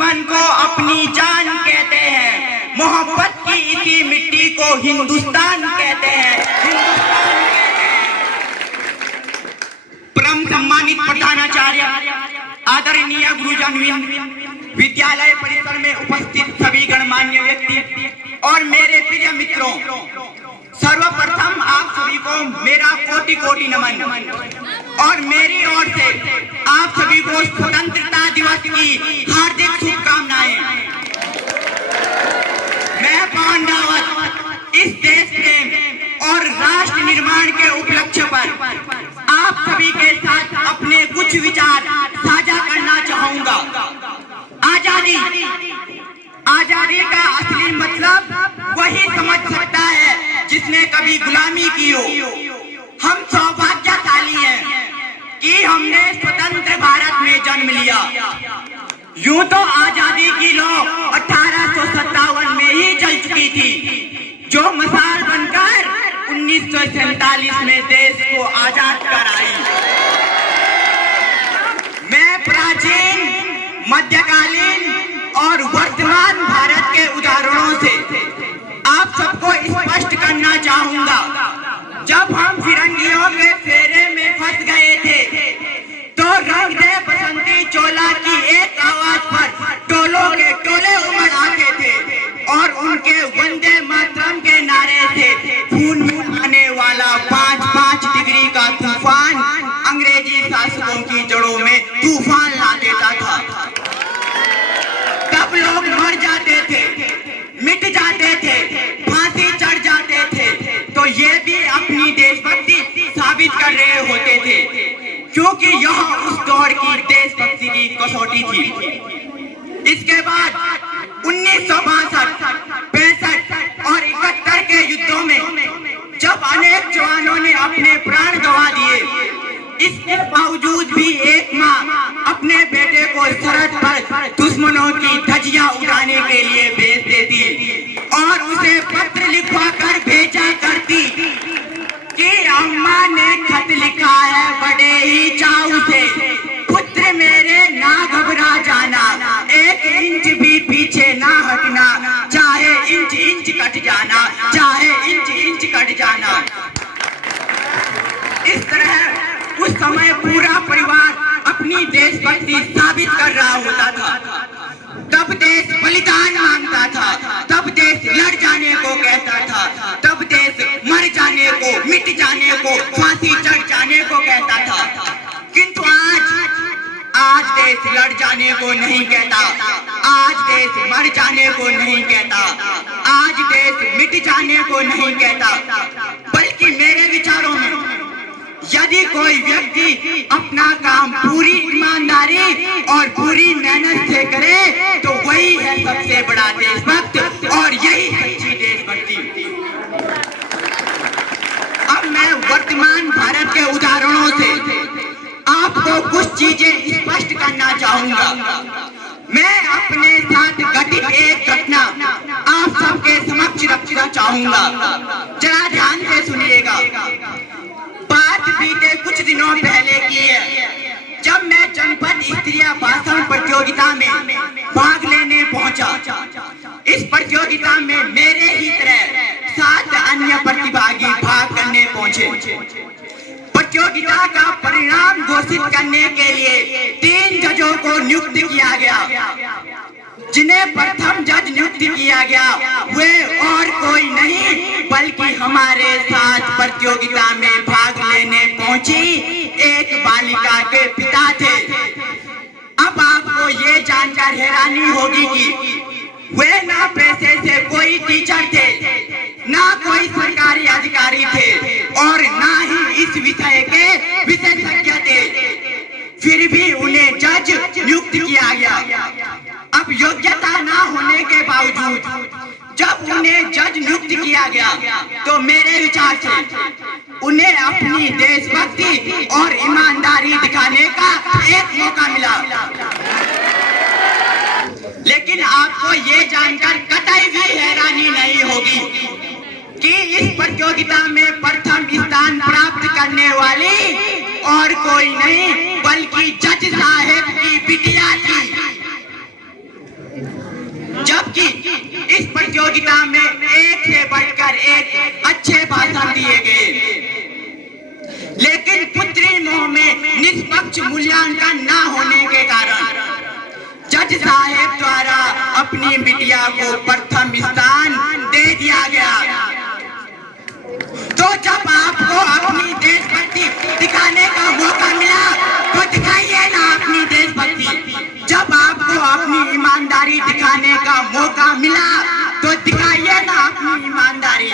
दुश्मन को अपनी जान कहते हैं, मोहब्बत की इसी मिट्टी को हिंदुस्तान कहते हैं, हिंदुस्तान कहते हैं। परम सम्मानित प्रधानाचार्य, आदरणीय गुरुजन, विद्यालय परिसर में उपस्थित सभी गणमान्य व्यक्ति और मेरे प्रिय मित्रों, सर्वप्रथम आप सभी को मेरा कोटि कोटि नमन और मेरी ओर से आप सभी को स्वतंत्रता दिवस की हार्दिक शुभकामनाएं। मैं पवन रावत इस देश प्रेम और राष्ट्र निर्माण के उपलक्ष्य पर आप सभी के साथ अपने कुछ विचार साझा करना चाहूंगा। आजादी का असली मतलब वही समझ सकता है जिसने कभी गुलामी की हो। हम सौभाग्यशाली हैं कि हमने स्वतंत्र भारत में जन्म लिया। यूं तो आजादी की लौ 1857 में ही जल चुकी थी, जो मिसाल बनकर 1947 में देश को आजाद कराई। मैं प्राचीन, मध्यकालीन और वर्तमान भारत के उदाहरणों से आप सबको स्पष्ट करना चाहूंगा। जब हम फिरंगियों के फेरे में फंस गए थे, तो रंग दे बसंती चोला की एक आवाज पर टोलों के टोले उमड़ आते थे और उनके वंदे मातरम के नारे से खून में आने वाला 5-5 डिग्री का तूफान अंग्रेजी शासकों की जड़ों में तूफान ला देता था। तब लोग मर जाते थे, मिट जाते थे, फांसी चढ़ जाते थे, तो ये भी अपनी देशभक्ति साबित कर रहे होते थे, क्योंकि यह उस दौर की देशभक्ति की कसौटी थी। इसके बाद 1962, 65 और 71 के युद्धों में जब अनेक जवानों ने अपने प्राण गंवा दिए, इसके बावजूद भी एक माँ अपने बेटे को सरहद पर दुश्मनों की धज्जियां उड़ाने के लिए भेज देती और उसे पत्र लिखवा कर भेजा करती कि अम्मा ने खत लिखा है बड़े ही चाव से, पुत्र मेरे ना घबरा जाना, 1 इंच भी पीछे ना हटना, चाहे इंच इंच कट जाना, चाहे इंच इंच कट जाना। इस तरह उस समय पूरा परिवार अपनी देशभक्ति साबित कर रहा होता था। तब देश बलिदान मांगता था, तब देश लड़ जाने को कहता था, तब देश मर जाने को, मिट जाने को, फांसी चढ़ जाने को कहता था। किंतु आज देश लड़ जाने को नहीं कहता, आज देश मर जाने को नहीं कहता, आज देश मिट जाने को नहीं कहता, बल्कि मेरे विचारों में यदि कोई व्यक्ति अपना काम पूरी ईमानदारी और पूरी मेहनत से करे तो वही है सबसे बड़ा देशभक्त और यही सच्ची देशभक्ति। अब मैं वर्तमान भारत के उदाहरणों से आपको कुछ चीजें स्पष्ट करना चाहूंगा। मैं अपने साथ घटित एक घटना आप सबके समक्ष रखना चाहूंगा, जरा ध्यान से सुनिएगा। बात बीते कुछ दिनों पहले की है, जब मैं जनपद स्तरीय भाषण प्रतियोगिता में भाग लेने पहुंचा। इस प्रतियोगिता में मेरे ही तरह 7 अन्य प्रतिभागी भाग करने पहुंचे। प्रतियोगिता का परिणाम घोषित करने के लिए 3 जजों को नियुक्त किया गया। जिन्हें प्रथम जज नियुक्त किया गया वे और कोई नहीं बल्कि हमारे साथ प्रतियोगिता में भाग लेने पहुंची एक बालिका के पिता थे। अब आपको ये जानकर हैरानी होगी कि वे ना पेशे से कोई टीचर थे, ना कोई सरकारी अधिकारी थे और ना ही इस विषय के विशेषज्ञ थे, फिर भी उन्हें जज नियुक्त किया गया। अब योग्यता ना होने के बावजूद जब उन्हें जज नियुक्त किया गया तो मेरे विचार से उन्हें अपनी देशभक्ति और ईमानदारी दिखाने का एक मौका मिला। लेकिन आपको ये जानकर कतई भी हैरानी नहीं होगी कि इस प्रतियोगिता में प्रथम स्थान प्राप्त करने वाली और कोई नहीं बल्कि जज साहब की बिटिया थी। जबकि इस प्रतियोगिता में एक से बढ़कर एक अच्छे भाषण दिए गए, लेकिन पुत्री मोह में निष्पक्ष मूल्यांकन न होने के कारण जज साहेब द्वारा अपनी बिटिया को प्रथम स्थान दे दिया गया। तो जब आपको अपनी देशभक्ति दिखाने का मौका मिला तो दिखाइए ना अपनी देशभक्ति। जब आपको अपनी ईमानदारी दिखाने का मौका मिला तो दिखाइए ना अपनी ईमानदारी।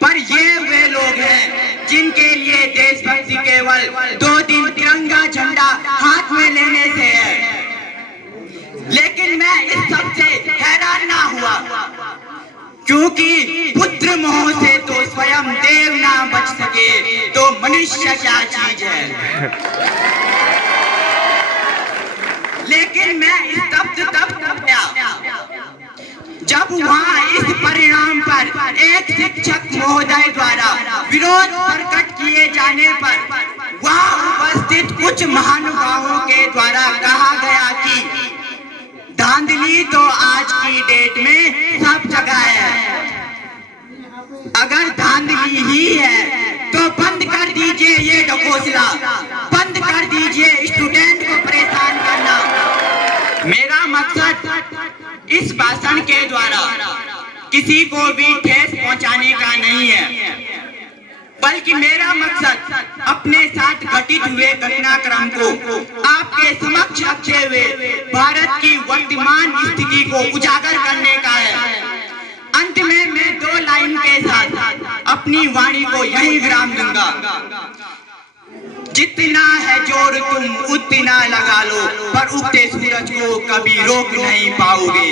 पर ये वे लोग हैं जिनके लिए देशभक्ति केवल 2 दिन तिरंगा झंडा हाथ में लेने से है। लेकिन मैं इस सब से हैरान ना हुआ, क्योंकि पुत्र मोह से तो स्वयं देव ना बच सके तो मनुष्य क्या चीज है। लेकिन मैं इस तब गया जब वहाँ इस परिणाम पर एक शिक्षक महोदय द्वारा विरोध प्रकट किए जाने पर वहाँ उपस्थित कुछ महानुभावों के द्वारा कहा गया कि धांधली तो आज की डेट में सब जगह है। अगर धांधली ही है तो बंद कर दीजिए ये ढकोसला, बंद कर दीजिए स्टूडेंट को परेशान करना। मेरा मकसद इस भाषण के द्वारा किसी को भी ठेस पहुंचाने का नहीं है, बल्कि मेरा मकसद अपने साथ घटित हुए घटनाक्रम को आपके समक्ष रखते हुए भारत की वर्तमान स्थिति को उजागर करने का है। अंत में मैं 2 लाइन के साथ अपनी वाणी को यहीं विराम दूंगा। जितना है जोर तुम उतना लगा लो, पर उगते सूरज को कभी रोक नहीं पाओगे।